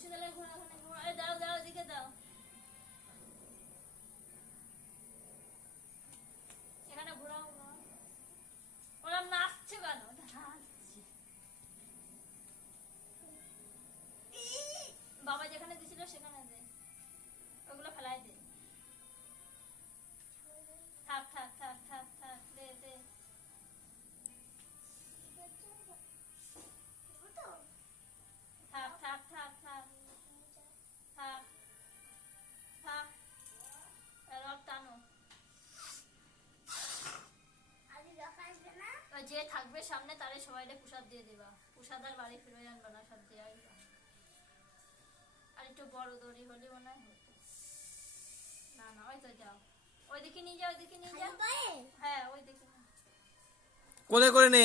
মুর্শিদাবাদ ঘোরা ওখানে ঘোরা। এই দাও দাও দিকে দাও। এখানে ঘোরাও না। ওরা নাচছে কেন? নাচছে। বাবা যেখানে দিছিল সেখানে দে। ওগুলো ফেলাই দে। থাক থাক থাক থাক থাক দে দে। থাক থাক থাক থাক থাক থাক। রড টানো। যে থাকবে সামনে তারে সবাইকে প্রসাদ দিয়ে দিবা। প্রসাদ আর বাড়ি ফিরে আনবা না, সব দিয়ে আসবা। আর একটু বড় দড়ি হলে মনে হয় হতো। না না, ওই তো যাও, ওইদিকে নিয়ে যাও, ওইদিকে নিয়ে যাও। হ্যাঁ ওইদিকে কোলে করে নে।